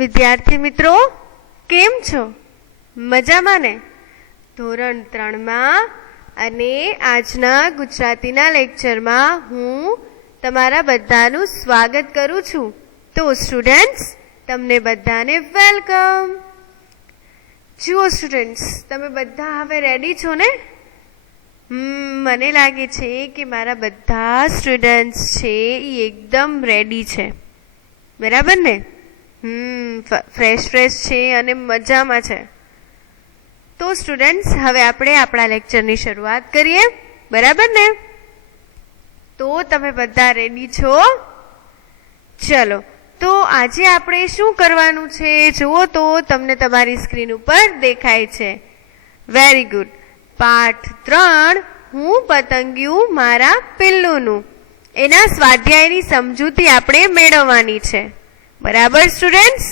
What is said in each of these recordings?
વિદ્યાર્થી મિત્રો કેમ છો? મજામાં ને? ધોરણ 3 માં અને આજના ગુજરાતીના લેક્ચરમાં હું તમારા બધાનું સ્વાગત કરું છું. તો સ્ટુડન્ટ્સ, તમને બધાને વેલકમ. જુઓ સ્ટુડન્ટ્સ, તમે બધા હવે રેડી છો ને? મને લાગે છે કે મારા બધા સ્ટુડન્ટ્સ છે એ એકદમ રેડી છે, બરાબર ને? ફ્રેશ છે અને મજામાં છે. તો સ્ટુડન્ટ્સ, હવે આપણે આપણા લેક્ચરની શરૂઆત કરીએ, બરાબર ને? તો તમે બધા રેડી છો? ચલો, તો આજે આપણે શું કરવાનું છે જુઓ તો તમને તમારી સ્ક્રીન ઉપર દેખાય છે. Very good. પાઠ 3, હું પતંગિયું મારા પિલ્લુનું, એના સ્વાધ્યાયની સમજૂતી આપણે મેળવવાની છે, બરાબર સ્ટુડન્ટ્સ?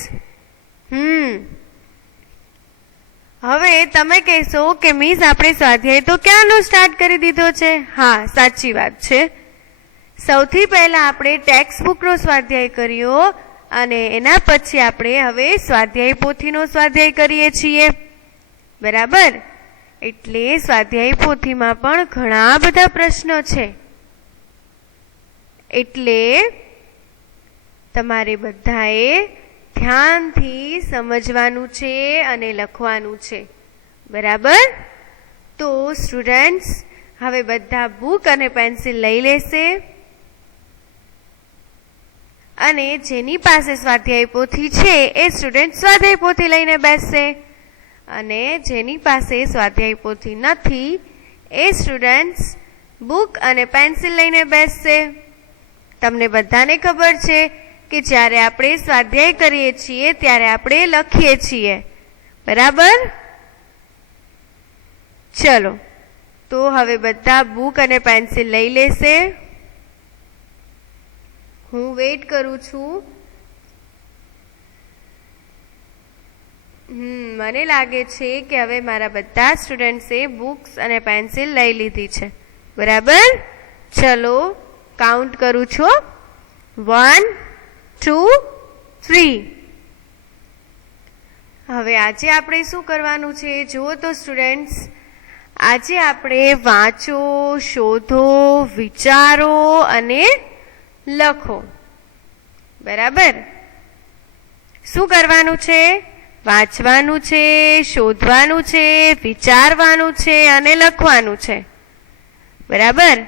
હવે તમે કહેશો કે મિસ આપણે સ્વાધ્યાય તો ક્યાંનો સ્ટાર્ટ કરી દીધો છે? હા, સાચી વાત છે. સૌથી પહેલા આપણે ટેક્સ્ટ બુકનો સ્વાધ્યાય કર્યો અને એના પછી આપણે હવે સ્વાધ્યાય પોથીનો સ્વાધ્યાય કરીએ છીએ, બરાબર? એટલે સ્વાધ્યાય પોથીમાં પણ ઘણા બધા પ્રશ્નો છે, એટલે તમારે બધાએ ધ્યાનથી સમજવાનું છે અને લખવાનું છે, બરાબર? તો સ્ટુડન્ટ્સ, હવે બધા બુક અને પેન્સિલ લઈ લેશે અને જેની પાસે સ્વાધ્યાય પોથી છે એ સ્ટુડન્ટ સ્વાધ્યાય પોથી લઈને બેસશે અને જેની પાસે સ્વાધ્યાય પોથી નથી એ સ્ટુડન્ટ્સ બુક અને પેન્સિલ લઈને બેસશે. તમને બધાને ખબર છે કે જ્યારે આપણે સ્વાધ્યાય કરીએ છીએ ત્યારે આપણે લખીએ છીએ, બરાબર? ચલો, તો હવે બધા બુક અને પેન્સિલ લઈ લેશે. હું વેઇટ કરું છું. મને લાગે છે કે હવે મારા બધા સ્ટુડન્ટ્સે બુક્સ અને પેન્સિલ લઈ લીધી છે, બરાબર? ચલો, કાઉન્ટ કરું છું. 1, 2, 3. હવે આજે આપણે શું કરવાનું છે જુઓ તો સ્ટુડન્ટ્સ, આજે આપણે વાંચો, શોધો, વિચારો અને લખો, બરાબર? શું કરવાનું છે? વાંચવાનું છે, શોધવાનું છે, વિચારવાનું છે અને લખવાનું છે, બરાબર?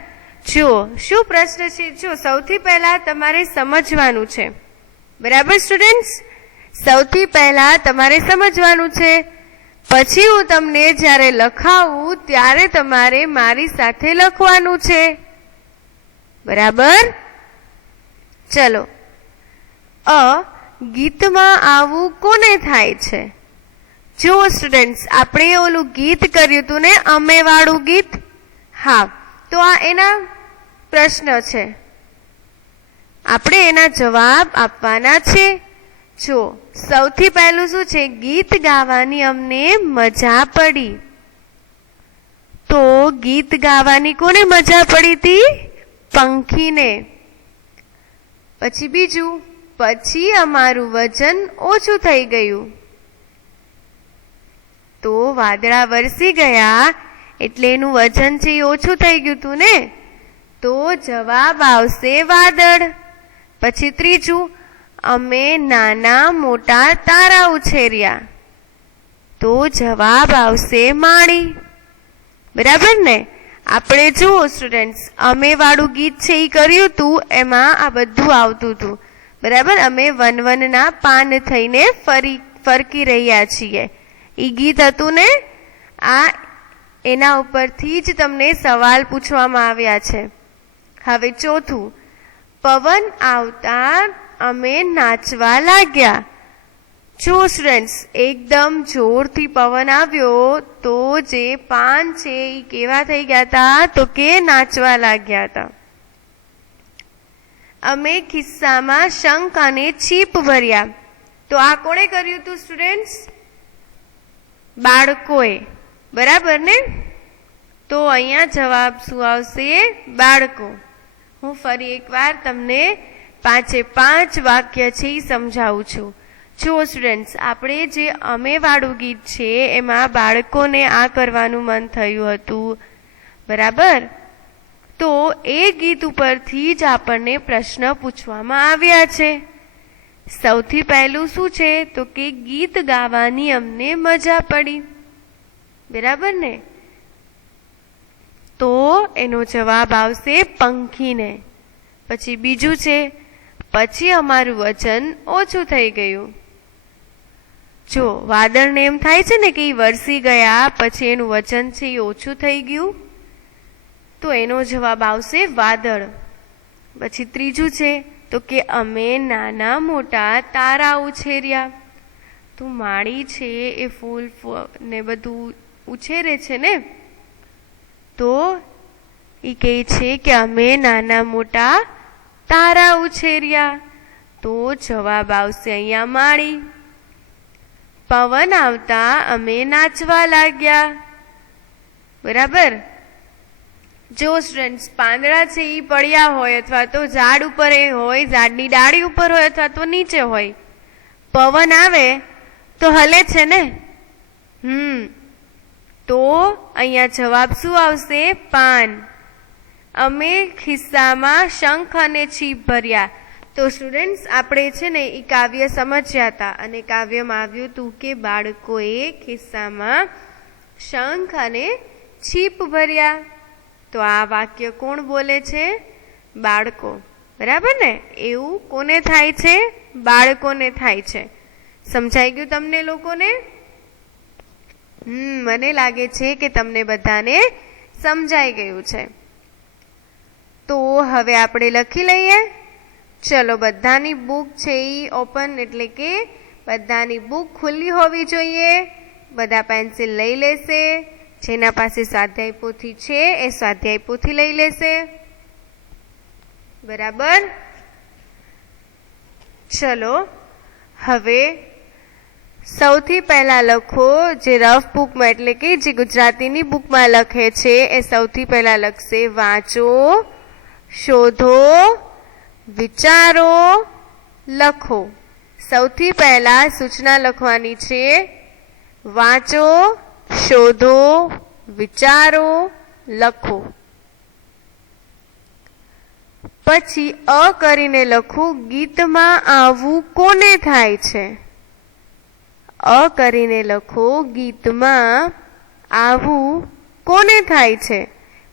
જુઓ શું પ્રશ્ન છે. જો સૌથી પહેલા તમારે સમજવાનું છે, બરાબર સ્ટુડન્ટ્સ? સૌથી પહેલા તમારે સમજવાનું છે, પછી હું તમને જ્યારે લખાવું ત્યારે તમારે મારી સાથે લખવાનું છે, બરાબર? ચલો, ગીતમાં આવું કોને થાય છે? જુઓ સ્ટુડન્ટ્સ, આપણે ઓલું ગીત કર્યું હતું ને, અમે વાળું ગીત. હા, તો આ એના પ્રશ્ન છે, આપણે એના જવાબ આપવાના છે. જો સૌથી પહેલું શું છે? ગીત ગાવાની અમને મજા પડી. તો ગીત ગાવાની કોને મજા પડી હતી? પંખીને. પછી બીજું, પછી અમારું વજન ઓછું થઈ ગયું. તો વાદળા વરસી ગયા એટલે એનું વજન છે એ ઓછું થઈ ગયું હતું ને, તો જવાબ આવશે વાદળ. પછી ત્રીજું, અમે નાના મોટા તારા ઉછેર્યા. તો જવાબ આવશે માળી, બરાબર ને? આપણે જુઓ સ્ટુડન્ટ્સ, અમે વાળું ગીત છે એ કર્યું હતું, એમાં આ બધું આવતું હતું, બરાબર? અમે વનવનના પાન થઈને ફરકી રહ્યા છીએ, એ ગીત હતું ને. આ એના ઉપરથી જ તમને સવાલ પૂછવામાં આવ્યા છે. હવે ચોથું, પવન આવતા અમે નાચવા લાગ્યા. જો સ્ટુડન્ટ્સ, એકદમ જોરથી પવન આવ્યો તો જે પાન છે એ કેવા થઈ ગયા હતા? તો કે નાચવા લાગ્યા હતા. અમે ખિસ્સામાં શંખ અને છીપ ભર્યા. તો આ કોણે કર્યું હતું સ્ટુડન્ટ્સ? બાળકોએ, બરાબર ને? તો અહીંયા જવાબ શું આવશે? બાળકો. હું ફરી એકવાર તમને 5 વાક્ય છે એ સમજાવું છું. જો સ્ટુડન્ટ્સ, આપણે જે અમે વાળું ગીત છે એમાં બાળકોને આ કરવાનું મન થયું હતું, બરાબર? તો એ ગીત ઉપરથી જ આપણને પ્રશ્ન પૂછવામાં આવ્યા છે. સૌથી પહેલું શું છે તો કે ગીત ગાવાની અમને મજા પડી, બરાબર ને? તો એનો જવાબ આવશે પંખીને. પછી બીજું છે પછી અમારું વજન ઓછું થઈ ગયું. જો વાદળને એમ થાય છે ને કે એ વરસી ગયા પછી એનું વજન છે એ ઓછું થઈ ગયું, તો એનો જવાબ આવશે વાદળ. પછી ત્રીજું છે તો કે અમે નાના મોટા તારા ઉછેર્યા. તો માળી છે એ ફૂલ ને બધું ઉછેરે છે ને, તો એ કહે છે કે અમે નાના મોટા તારા ઉછેર્યા. તો જવાબ આવશે અહીંયા માળી. પવન આવતા અમે નાચવા લાગ્યા, બરાબર? જો સ્ટુડન્ટ્સ, પાંદડા છે એ પડ્યા હોય અથવા તો ઝાડ ઉપર એ હોય, ઝાડની ડાળી ઉપર હોય અથવા તો નીચે હોય, પવન આવે તો હલે છે ને. તો અહીંયા જવાબ શું આવશે? પાન. અમે ખિસ્સામાં શંખ અને છીપ ભર્યા. તો સ્ટુડન્ટ્સ, આપણે છે ને એ કાવ્ય સમજ્યા હતા અને કાવ્યમાં આવ્યું હતું કે બાળકોએ ખિસ્સામાં શંખ અને છીપ ભર્યા. તો આ વાક્ય કોણ બોલે છે? બાળકો, બરાબર ને? એવું કોને થાય છે? બાળકોને થાય છે. સમજાઈ ગયું તમને લોકોને? મને લાગે છે કે તમને બધાને સમજાઈ ગયું છે. તો હવે આપણે લખી લઈએ. ચલો, બધાની બુક છે એ ઓપન, એટલે કે બધાની બુક ખુલ્લી હોવી જોઈએ. બધા પેન્સિલ લઈ લેશે. જેના પાસે સ્વાધ્યાય પોથી છે એ સ્વાધ્યાય પોથી લઈ લેશે, બરાબર? ચલો, હવે સૌથી પહેલા લખો જે રફ બુકમાં, એટલે કે જે ગુજરાતીની બુકમાં લખે છે એ સૌથી પહેલા લખશે વાંચો, શોધો, વિચારો, લખો. સૌથી પહેલા સૂચના લખવાની છે વાંચો, શોધો, વિચારો, લખો. પછી અ કરીને લખો ગીતમાં આવું કોને થાય છે. અ કરીને લખો ગીતમાં આવું કોને થાય છે.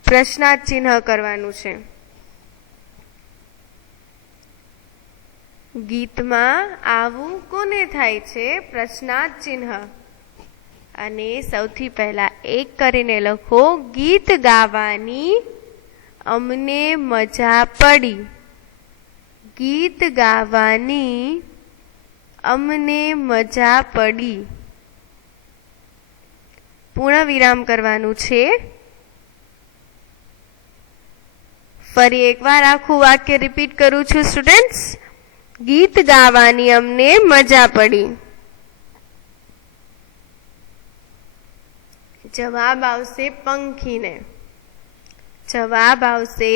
પ્રશ્નાર્થ ચિહ્ન કરવાનું છે. ગીતમાં આવું કોને થાય છે? પ્રશ્નાર્થ ચિહ્ન. અને સૌથી પહેલા એક કરીને લખો ગીત ગાવાની અમને મજા પડી. ગીત ગાવાની અમને મજા પડી. પૂર્ણ વિરામ કરવાનું છે. ફરી એકવાર આખું વાક્ય રિપીટ કરું છું સ્ટુડન્ટ્સ. ગીત ગાવાની અમને મજા પડી. જવાબ આવશે પંખીને. જવાબ આવશે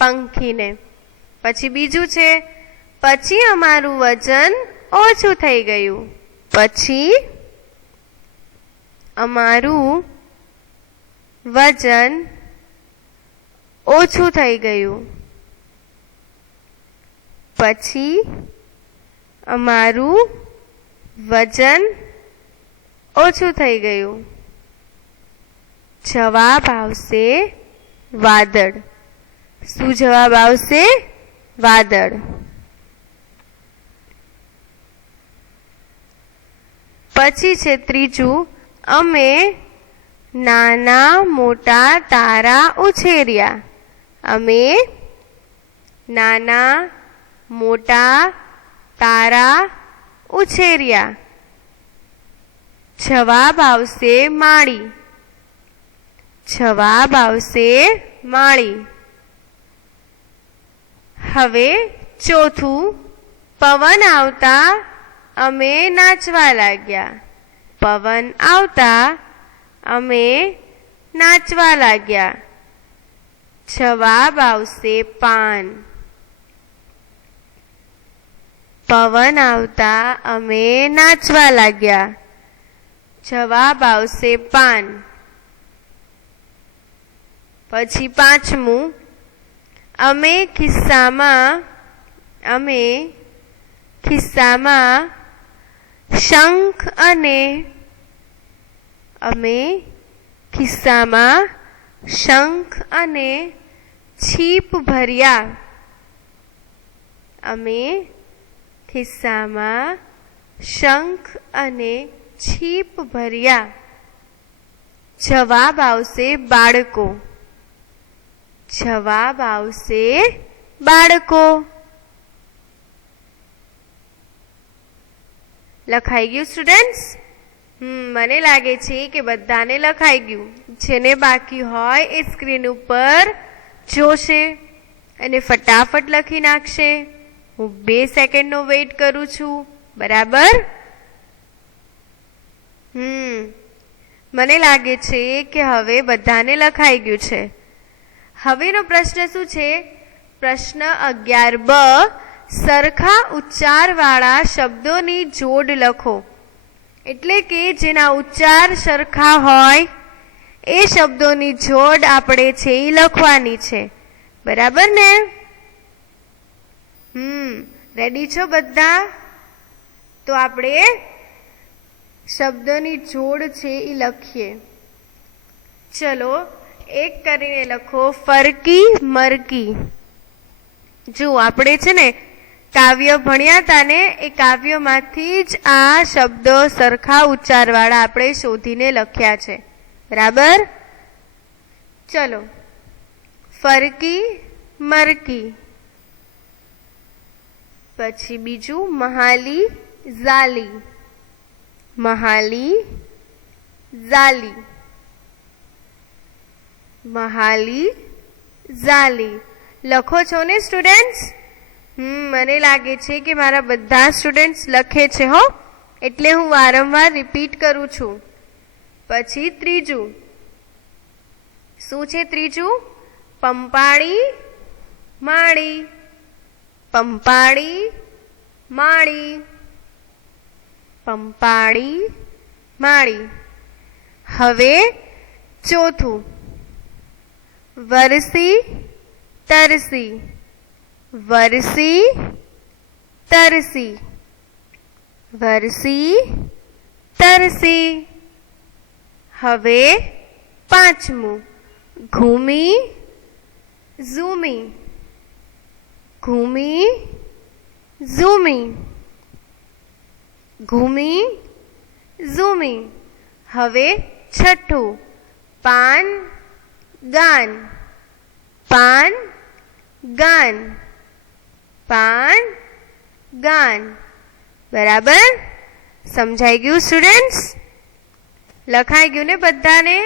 પંખીને. પછી બીજું છે પછી અમારું વજન ઓછું થઈ ગયું. પછી અમારું વજન ઓછું થઈ ગયું. પછી અમારું વજન ઓછું થઈ ગયું. જવાબ આવશે વાદળ. શું જવાબ આવશે? વાદળ. પછી છે ત્રીજું અમે નાના મોટા તારા ઉછેર્યા. અમે નાના મોટા તારા ઉછેર્યા. જવાબ આવશે માળી. જવાબ આવશે માળી. હવે ચોથું પવન આવતા અમે નાચવા લાગ્યા. પવન આવતા અમે નાચવા લાગ્યા. જવાબ આવશે પાન. પવન આવતા અમે નાચવા લાગ્યા. જવાબ આવશે પાન. પછી પાંચમું, અમે ખિસ્સામાં શંખ અને છીપ ભર્યા. અમે ખિસ્સામાં શંખ અને છીપ ભર્યા. જવાબ આવશે બાળકો. જવાબ આવશે બાળકો. લખાઈ ગયું સ્ટુડન્ટ્સ? મને લાગે છે કે બધાને લખાઈ ગયું. જેને બાકી હોય એ સ્ક્રીન ઉપર જોશે અને ફટાફટ લખી નાખશે. હું 2 સેકન્ડનો વેઇટ કરું છું. બરાબર? મને લાગે છે કે હવે બધાને લખાઈ ગયું છે. હવેનો પ્રશ્ન શું છે? પ્રશ્ન 11 બ, સરખા ઉચ્ચારવાળા શબ્દોની જોડ લખો. એટલે કે જેના ઉચ્ચાર સરખા હોય એ શબ્દોની જોડ આપણે છે એ લખવાની છે. બરાબર ને? રેડી છો બધા? તો આપણે શબ્દોની જોડ છે એ લખીએ. ચલો એક કરીને લખો. ફરકી મરકી. જો આપણે છે ને કાવ્ય ભણ્યા હતા ને, એ કાવ્યમાંથી જ આ શબ્દો સરખા ઉચ્ચારવાળા આપણે શોધીને લખ્યા છે. બરાબર? ચલો, ફરકી મરકી. પછી બીજું મહાલી ઝાલી. મહાલી ઝાલી. મહાલી ઝાલી. લખો છો ને સ્ટુડન્ટ્સ? મને લાગે છે કે મારા બધા સ્ટુડન્ટ્સ લખે છે હો, એટલે હું વારંવાર રિપીટ કરું છું. પછી ત્રીજું શું છે? ત્રીજું પંપાળી માળી. પંપાળી માળી. પંપાળી માળી. હવે ચોથું વરસી તરસી. વરસી તરસી. વરસી તરસી. હવે પાંચમું ઘૂમી ઝૂમી. ઘૂમી ઝૂમી. ઘૂમી ઝૂમી. હવે છઠ્ઠું પાન ગાન. પાન ગાન. પાન ગાન. બરાબર? સમજાઈ ગયું સ્ટુડન્ટ્સ? લખાઈ ગયું ને બધાને?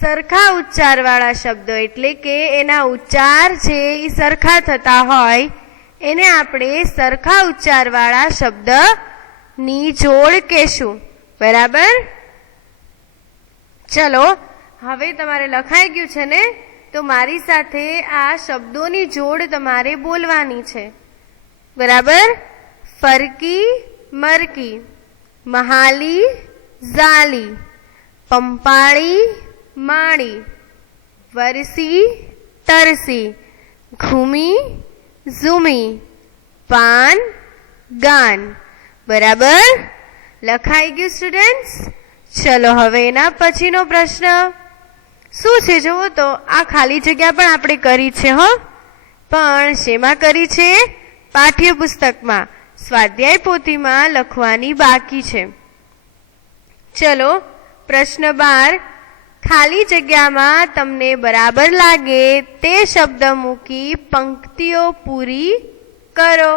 સરખા ઉચ્ચારવાળા શબ્દો એટલે કે એના ઉચ્ચાર છે એ સરખા થતા હોય એને આપણે સરખા ઉચ્ચારવાળા શબ્દની જોડ કહેશું. બરાબર? ચલો હવે તમારે લખાઈ ગયું છે ને, તો મારી સાથે આ શબ્દોની જોડ તમારે બોલવાની છે. બરાબર? ફરકી મરકી. મહાલી ઝાલી. પંપાળી માળી. વરસી તરસી. ઘૂમી ઝૂમી. પાન ગાન. બરાબર? લખાઈ ગયું સ્ટુડન્ટ્સ? ચલો હવે એના પછીનો પ્રશ્ન શું છે જુઓ તો. આ ખાલી જગ્યા પણ આપણે કરી છે હો, પણ શેમાં કરી છે? પાઠ્યપુસ્તકમાં સ્વાધ્યાય પોથીમાં લખવાની બાકી છે. ચલો પ્રશ્ન 12, ખાલી જગ્યામાં તમને બરાબર લાગે તે શબ્દ મૂકી પંક્તિઓ પૂરી કરો.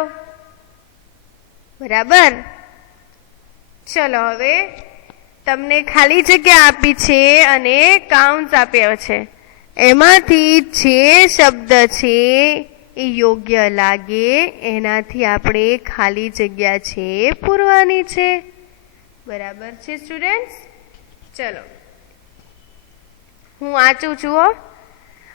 બરાબર? ચલો હવે તમને ખાલી જગ્યા આપી છે અને કાઉન્ટ્સ આપ્યા છે. એમાંથી જે શબ્દ છે એ યોગ્ય લાગે એનાથી આપણે ખાલી જગ્યા છે પૂરવાની છે. બરાબર છે સ્ટુડન્ટ્સ? ચલો હું વાંચું છું.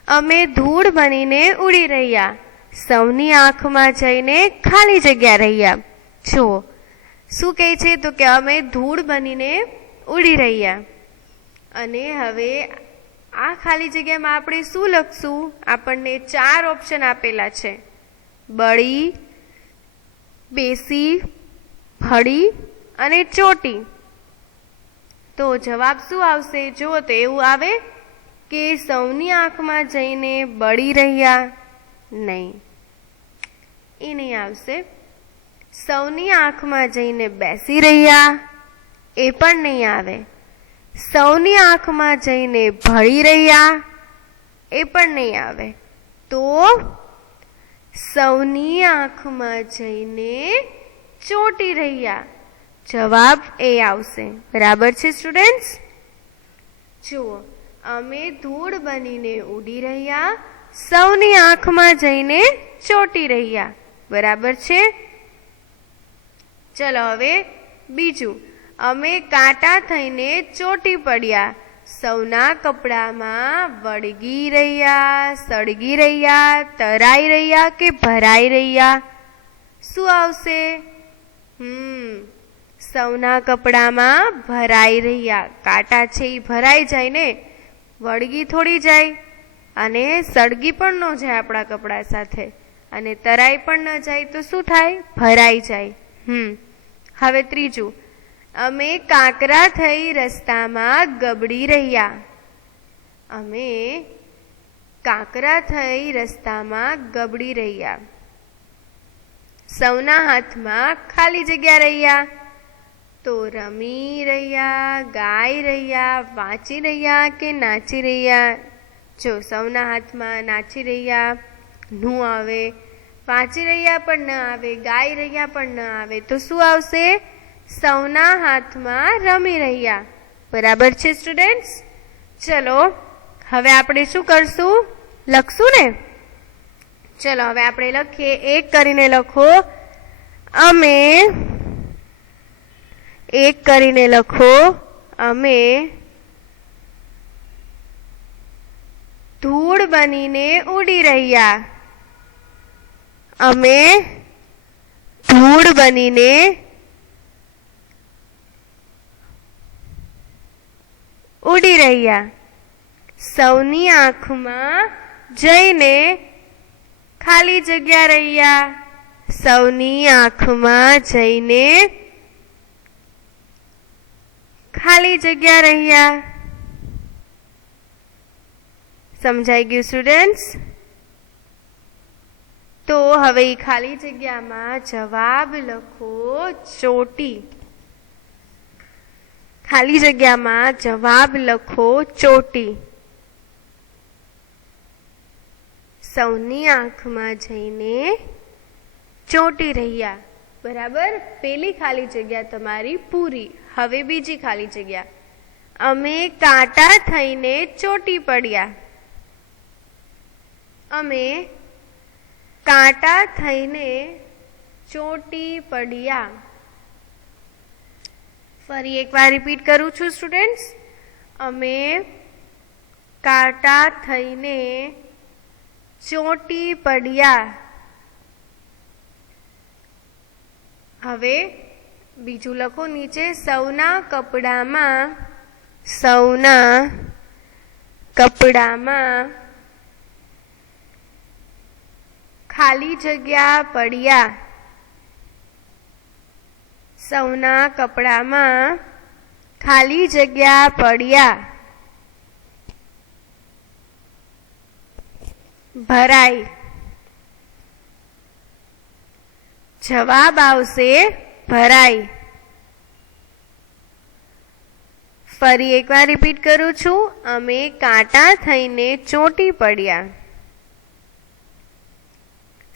અમે ધૂળ બનીને ઉડી રહ્યા, સૌની આંખમાં જઈને ખાલી જગ્યા રહ્યા. જુઓ શું કહે છે તો કે અમે ધૂળ બનીને ઉડી રહ્યા. અને હવે આ ખાલી જગ્યામાં આપણે શું લખશું? આપણને 4 ઓપ્શન આપેલા છે: બળી, બેસી, ભળી અને ચોટી. તો જવાબ શું આવશે? જુઓ તો એવું આવે કે સૌની આંખમાં જઈને બળી રહ્યા? નહીં, એ નહીં આવશે. સૌની આંખમાં જઈને બેસી રહ્યા? એ પણ નહીં આવે. સૌની આંખમાં જઈને ભળી રહ્યા? એ પણ નહીં આવે. તો સૌની આંખમાં જઈને ચોટી રહ્યા. જવાબ એ આવશે. બરાબર છે સ્ટુડન્ટ્સ? જુઓ, અમે ધૂળ બનીને ઉડી રહ્યા, સૌની આંખમાં જઈને ચોટી રહ્યા. બરાબર છે? ચલો હવે બીજું. અમે કાંટા થઈને ચોટી પડ્યા, સૌના કપડામાં વળગી રહ્યા, સળગી રહ્યા, તરાઈ રહ્યા કે ભરાઈ રહ્યા? શું આવશે? સૌના કપડામાં ભરાઈ રહ્યા. કાંટા છે એ ભરાઈ જાય ને, વળગી થોડી જાય અને સળગી પણ ન જાય આપણા કપડા સાથે, અને તરાઈ પણ ન જાય તો શું થાય? ભરાઈ જાય. હવે ત્રીજું. અમે કાંકરા થઈ રસ્તામાં ગબડી રહ્યા. અમે કાંકરા થઈ રસ્તામાં ગબડી રહ્યા, સૌના હાથમાં ખાલી જગ્યા રહ્યા. તો રમી રહ્યા, ગાઈ રહ્યા, વાંચી રહ્યા કે નાચી રહ્યા? જો સૌના હાથમાં નાચી રહ્યા નું આવે, વાંચી રહ્યા પણ ન આવે, ગાઈ રહ્યા પણ ન આવે. તો શું આવશે? સૌના હાથમાં રમી રહ્યા. બરાબર છે સ્ટુડન્ટ્સ? ચલો હવે આપણે શું કરશું? લખશું ને? ચલો હવે આપણે લખીએ. એક કરીને લખો. અમે. એક કરીને લખો. અમે ધૂળ બનીને ઉડી રહ્યા. અમે ધૂળ બનીને ઉડી રહ્યા, સૌની આંખમાં જઈને ખાલી જગ્યા રહ્યા. સૌની આંખમાં જઈને ખાલી જગ્યા રહ્યા. સમજાઈ ગયું સ્ટુડન્ટ્સ? તો હવે ખાલી જગ્યામાં જવાબ લખો ચોટી. ખાલી જગ્યામાં જવાબ લખો ચોટી. સૌની આંખમાં જઈને ચોટી રહ્યા. બરાબર? પેલી ખાલી જગ્યા તમારી પૂરી. હવે બીજી ખાલી જગ્યા. અમે કાંટા થઈને ચોટી પડ્યા. અમે કાંટા થઈને ચોટી પડ્યા. ફરી એકવાર રિપીટ કરું છું સ્ટુડન્ટ્સ. અમે કાંટા થઈને ચોટી પડ્યા. હવે બીજું લખો નીચે. સૌના કપડામાં ખાલી જગ્યા પડ્યા. સૌના કપડામાં ખાલી જગ્યા પડ્યા. ભરાઈ. જવાબ આવશે ભરાઈ. ફરી એકવાર રિપીટ કરું છું. અમે કાંટા થઈને ચોટી પડ્યા.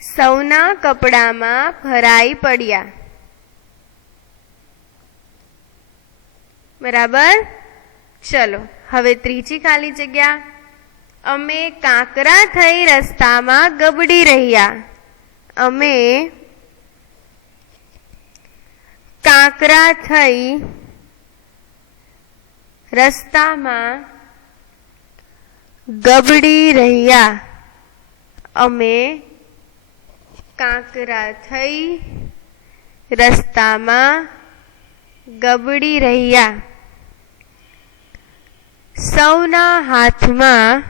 સૌના કપડામાં ભરાઈ પડ્યા. બરાબર? ચલો હવે ત્રીજી ખાલી જગ્યા. અમે કાંકરા થઈ રસ્તામાં ગબડી રહ્યા. અમે કાંકરા થઈ રસ્તામાં ગબડી રહ્યા. અમે કાંકરા થઈ રસ્તામાં ગબડી રહ્યા. સૌના હાથમાં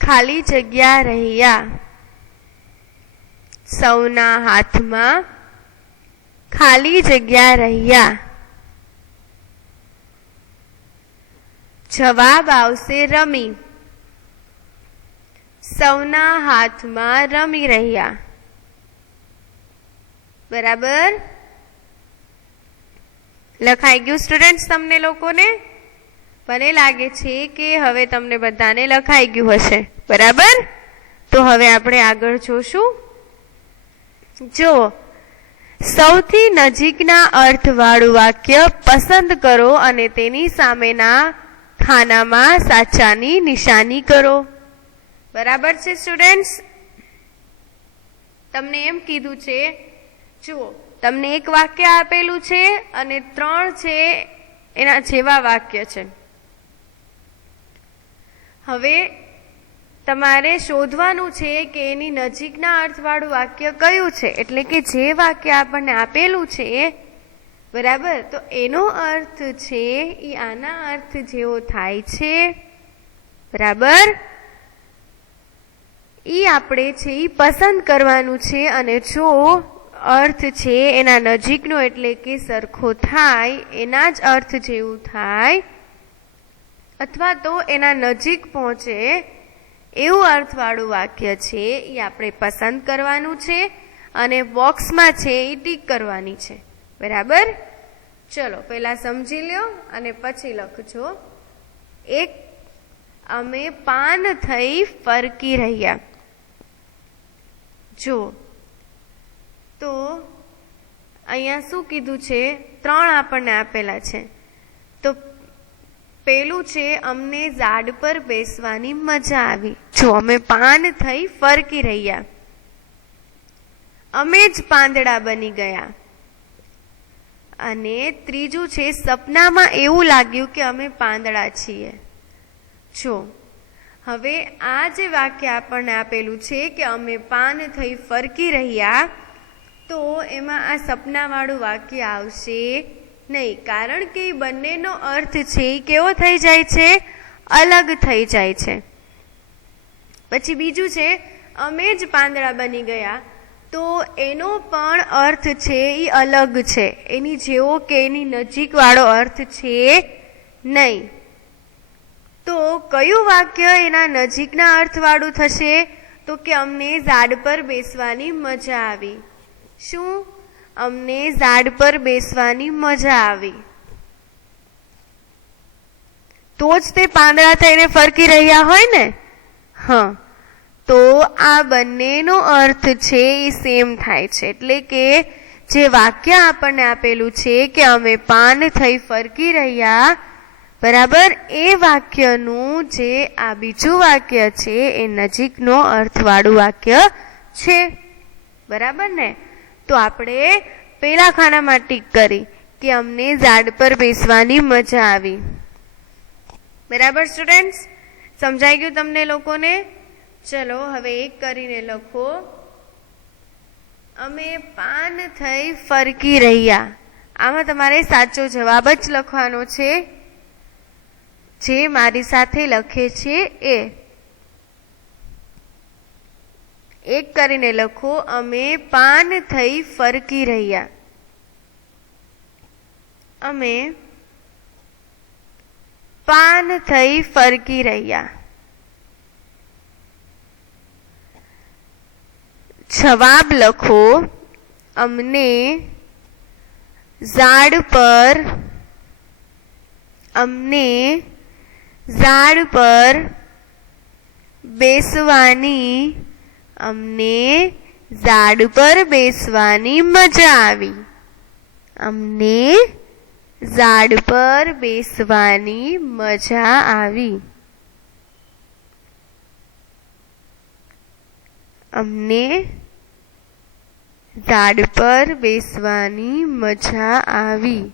ખાલી જગ્યા રહ્યા. સૌના હાથમાં ખાલી જગ્યા રહ્યા. જવાબ આવશે રમી. સૌના હાથમાં રમી રહ્યા. બરાબર લખાઈ ગયું સ્ટુડન્ટ્સ તમને લોકોને? મને લાગે છે કે હવે તમને બધાને લખાઈ ગયું હશે. બરાબર તો હવે આપણે આગળ જોશું. જો સૌથી નજીકના અર્થવાળું વાક્ય પસંદ કરો અને તેની સામેના ખાનામાં સાચાની નિશાની કરો. બરાબર છે સ્ટુડન્ટ્સ? તમને એમ કીધું છે, જુઓ તમને એક વાક્ય આપેલું છે અને 3 છે એના જેવા વાક્ય છે. હવે તમારે શોધવાનું છે કે એની નજીકના અર્થવાળું વાક્ય કયું છે, એટલે કે જે વાક્ય આપણને આપેલું છે. બરાબર તો એનો અર્થ છે એ આના અર્થ જેવો થાય છે. બરાબર એ આપણે છે એ પસંદ કરવાનું છે અને જો અર્થ છે એના નજીકનો એટલે કે સરખો થાય, એના જ અર્થ જેવું થાય અથવા તો એના નજીક પહોંચે એવું અર્થવાળું વાક્ય છે એ આપણે પસંદ કરવાનું છે અને બોક્સમાં છે એ ટીક કરવાની છે. બરાબર ચલો પહેલા સમજી લ્યો અને પછી લખજો. એક અમે પાન થઈ ફરકી રહ્યા. જો તો અહીંયા શું કીધું છે? 3 આપણને આપેલા છે. તો પેલું છે અમને ઝાડ પર બેસવાની મજા આવી. જો અમે પાન થઈ ફરકી રહ્યા. અમે જ પાંદડા બની ગયા. અને ત્રીજું છે સપનામાં એવું લાગ્યું કે અમે પાંદડા છીએ. જો હવે આ જે વાક્ય આપણને આપેલું છે કે અમે પાન થઈ ફરકી રહ્યા, તો એમાં આ સપનાવાળું વાક્ય આવશે નહીં, કારણ કે બંનેનો અર્થ છે એ કેવો થઈ જાય છે? અલગ થઈ જાય છે. પછી બીજું છે અમે જ પાંદડા બની ગયા, તો એનો પણ અર્થ છે એ અલગ છે, એની જેવો કે એની નજીકવાળો અર્થ છે નહીં. તો કયું વાક્ય એના નજીકના અર્થવાળું થશે? તો કે અમને ઝાડ પર બેસવાની મજા આવી. શું? અમને ઝાડ પર બેસવાની મજા આવી. તો જ તે પાંદડા થઈને ફરકી રહ્યા હોય ને. હા તો આ બંનેનો અર્થ છે એ સેમ થાય છે, એટલે કે જે વાક્ય આપણને આપેલું છે કે અમે પાન થઈ ફરકી રહ્યા, બરાબર એ વાક્યનું જે આ બીજું વાક્ય છે એ નજીકનો અર્થવાળું વાક્ય છે. બરાબર ને? તો આપણે પેલા ખાનામાં ટીક કરી કે અમને ઝાડ પર બેસવાની મજા આવી. બરાબર સ્ટુડન્ટ્સ? સમજાઈ ગયું તમને લોકોને? ચલો હવે એક કરીને લખો. અમે પાન થઈ ફરકી રહ્યા. આમાં તમારે સાચો જવાબ જ લખવાનો છે, જે મારી સાથે લખે છે એ. એક કરીને લખો અમે પાન થઈ ફરકી રહ્યા. અમે પાન થઈ ફરકી રહ્યા. જવાબ લખો અમને ઝાડ પર બેસવાની મજા આવી. અમને ઝાડ પર બેસવાની મજા આવી. અમને ઝાડ પર બેસવાની મજા આવી.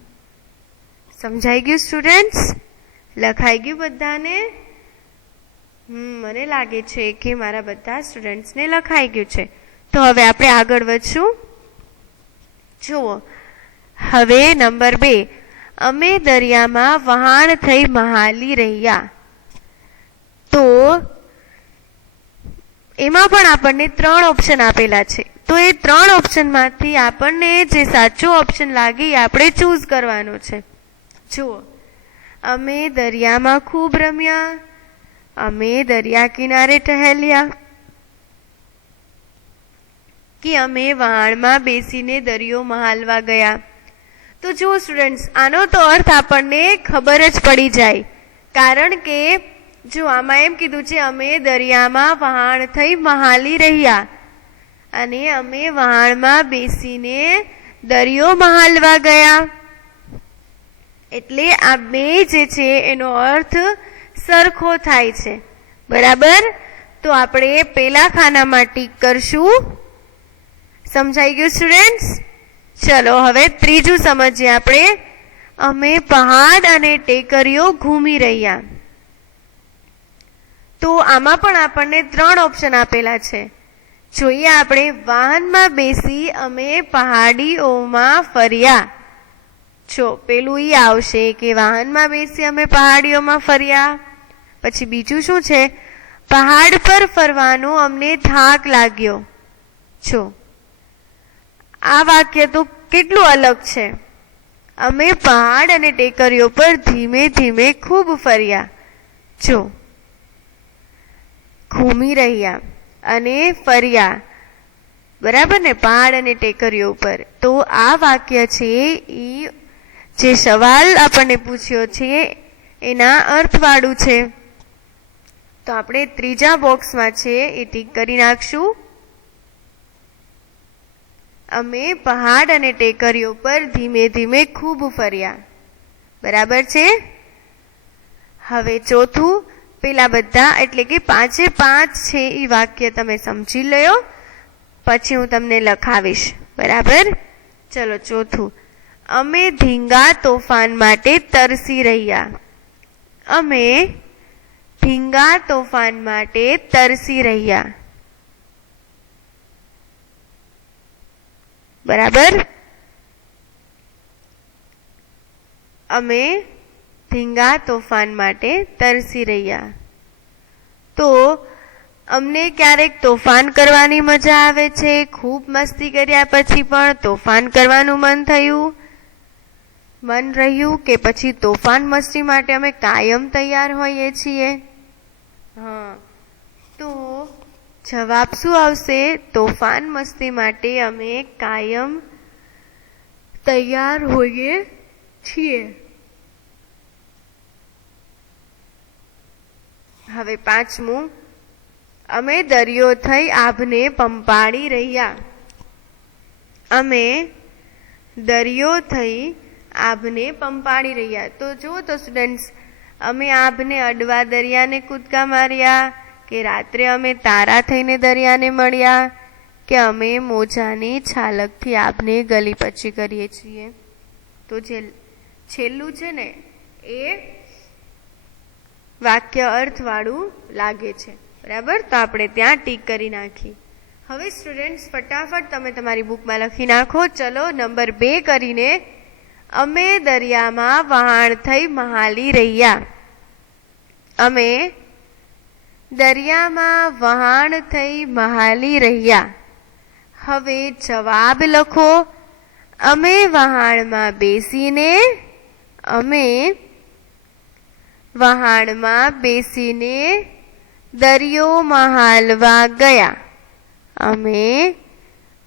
સમજાઈ ગયું સ્ટુડન્ટ્સ? લખાઈ ગયું બધાને? મને લાગે છે કે મારા બધા સ્ટુડન્ટ્સને લખાઈ ગયું છે. તો હવે આપણે આગળ વધશું. જુઓ, હવે નંબર 2, અમે દરિયામાં વહાણ થઈ મહાલી રહ્યા. તો એમાં પણ આપણને 3 ઓપ્શન આપેલા છે. તો એ 3 ઓપ્શનમાંથી આપણને જે સાચો ઓપ્શન લાગે એ આપણે ચૂઝ કરવાનો છે. જુઓ, અમે દરિયામાં ખૂબ રમ્યા, અમે દરિયા કિનારે ટહેલ્યા, કે અમે વહાણમાં બેસીને દરિયો મહાલવા ગયા. તો જુઓ સ્ટુડન્ટ્સ, આનો તો અર્થ આપણને ખબર જ પડી જાય, કારણ કે જો આમાં એમ કીધું છે અમે દરિયામાં વહાણ થઈ મહાલી રહ્યા અને અમે વહાણમાં બેસીને દરિયો મહાલવા ગયા. એટલે આ બે જે છે એનો અર્થ સરખો થાય છે. બરાબર? તો આપણે પેલા ખાનામાં ટીક કરશું. સમજાઈ ગયું સ્ટુડન્ટ્સ? ચલો હવે ત્રીજું સમજીએ આપણે. અમે પહાડ અને ટેકરીઓ ઘૂમી રહ્યા. તો આમાં પણ આપણને 3 ઓપ્શન આપેલા છે. જોઈએ આપણે. વાહનમાં બેસી અમે પહાડીઓમાં ફર્યા. જો પેલું ઈ આવશે કે વાહનમાં બેસી અમે પહાડીઓમાં ફર્યા. પછી બીજું શું છે? પહાડ પર ફરવાનો અમને થાક લાગ્યો. જો આ વાક્ય તો કેટલું અલગ છે. અમે પહાડ અને ટેકરીઓ પર ધીમે ધીમે ખૂબ ફર્યા. જો ઘૂમી રહ્યા અને ફર્યા. બરાબર ને? પહાડ અને ટેકરીઓ ઉપર. તો આ વાક્ય છે એ જે સવાલ આપણને પૂછ્યો છે એના અર્થવાળું છે. તો આપણે ત્રીજા બોક્સમાં છે એ ટીક કરી નાખશું. અમે પહાડ અને ટેકરીઓ પર ધીમે ધીમે ખૂબ ફર્યા. બરાબર છે? હવે ચોથું, પેલા બધા એટલે કે 5 છે એ વાક્ય તમે સમજી લ્યો, પછી હું તમને લખાવીશ. બરાબર? ચલો ચોથું. અમે ધીંગા તોફાન માટે તરસી રહ્યા. અમે ધીંગા તોફાન માટે તરસી રહ્યા. બરાબર? અમે ધીંગા તોફાન માટે તરસી રહ્યા. તો અમને ક્યારેક તોફાન કરવાની મજા આવે છે. ખૂબ મસ્તી કર્યા પછી પણ તોફાન કરવાનું મન રહ્યું કે પછી તોફાન મસ્તી માટે અમે કાયમ તૈયાર હોઈએ છીએ? હા, તો જવાબ શું આવશે? તોફાન મસ્તી માટે અમે કાયમ તૈયાર હોઈએ છીએ. હવે 5મું. અમે દરિયો થઈ આભને પંપાળી રહ્યા. અમે દરિયો થઈ આભને પંપાળી રહ્યા. તો જુઓ તો સ્ટુડન્ટ્સ, અમે આભને અડવા દરિયાને કૂદકા માર્યા, કે રાત્રે અમે તારા થઈને દરિયાને મળ્યા, કે અમે મોજાની છાલકથી આભને ગલી પછી કરીએ છીએ? તો જે છેલ્લું છે ને એ વાક્ય અર્થવાળું લાગે છે. બરાબર? તો આપણે ત્યાં ટીક કરી નાખી. હવે સ્ટુડન્ટ્સ ફટાફટ તમે તમારી બુકમાં લખી નાખો. ચલો નંબર 2 કરીને. અમે દરિયામાં વહાણ થઈ મહાલી રહ્યા. અમે દરિયામાં વહાણ થઈ મહાલી રહ્યા. હવે જવાબ લખો. અમે વહાણમાં બેસીને દરિયો મહાલવા ગયા. અમે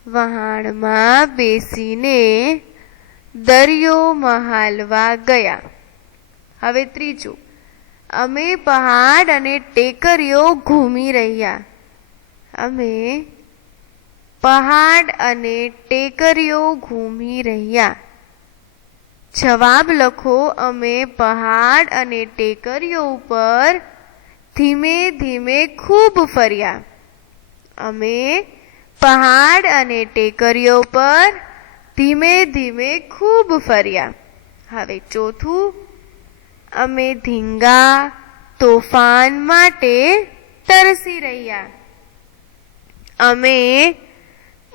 વહાણમાં બેસીને દરિયો મહાલવા ગયા. હવે ત્રીજું. અમે પહાડ અને ટેકરીઓ ઘૂમી રહ્યા. અમે પહાડ અને ટેકરીઓ ઘૂમી રહ્યા. જવાબ લખો. અમે પહાડ અને ટેકરીઓ ઉપર ધીમે ધીમે ખૂબ ફર્યા. અમે પહાડ અને ટેકરીઓ પર ધીમે ધીમે ખૂબ ફર્યા. હવે ચોથું. અમે ધીંગા તોફાન માટે તરસી રહ્યા. અમે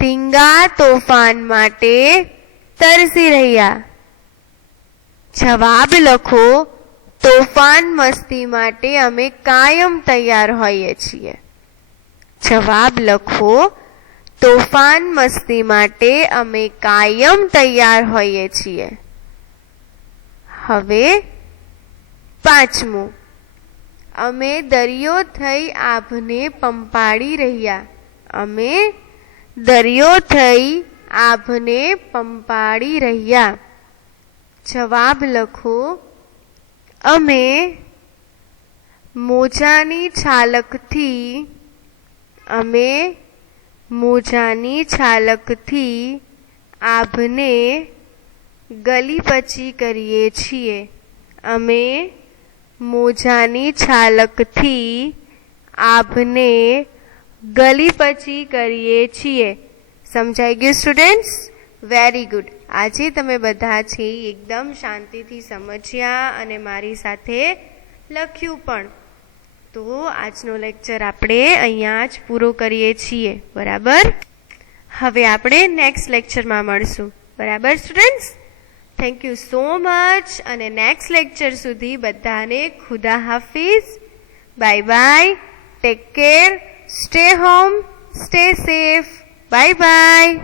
ધીંગા તોફાન માટે તરસી રહ્યા. જવાબ લખો. તોફાન મસ્તી માટે અમે કાયમ તૈયાર હોઈએ છીએ. જવાબ લખો. તોફાન મસ્તી માટે અમે કાયમ તૈયાર હોઈએ છીએ. હવે પાંચમું. અમે દરિયો થઈ આભને પંપાળી રહ્યા. અમે દરિયો થઈ આભને પંપાળી રહ્યા. જવાબ લખો. અમે મોજાની છાલકથી આભને ગલીપચી કરીએ છીએ. અમે મોજાની છાલકથી આભને ગલીપચી કરીએ છીએ. સમજાઈ ગયું સ્ટુડન્ટ્સ? Very good. આજે તમે બધા છે એકદમ શાંતિથી સમજ્યા અને મારી સાથે લખ્યું પણ. તો આજનો લેક્ચર આપણે અહીંયા જ પૂરો કરીએ છીએ. બરાબર? હવે આપણે નેક્સ્ટ લેક્ચરમાં મળશું. બરાબર students? Thank you so much. અને નેક્સ્ટ લેક્ચર સુધી બધાને ખુદા Hafiz. Bye bye. Take care. Stay home. Stay safe. Bye bye.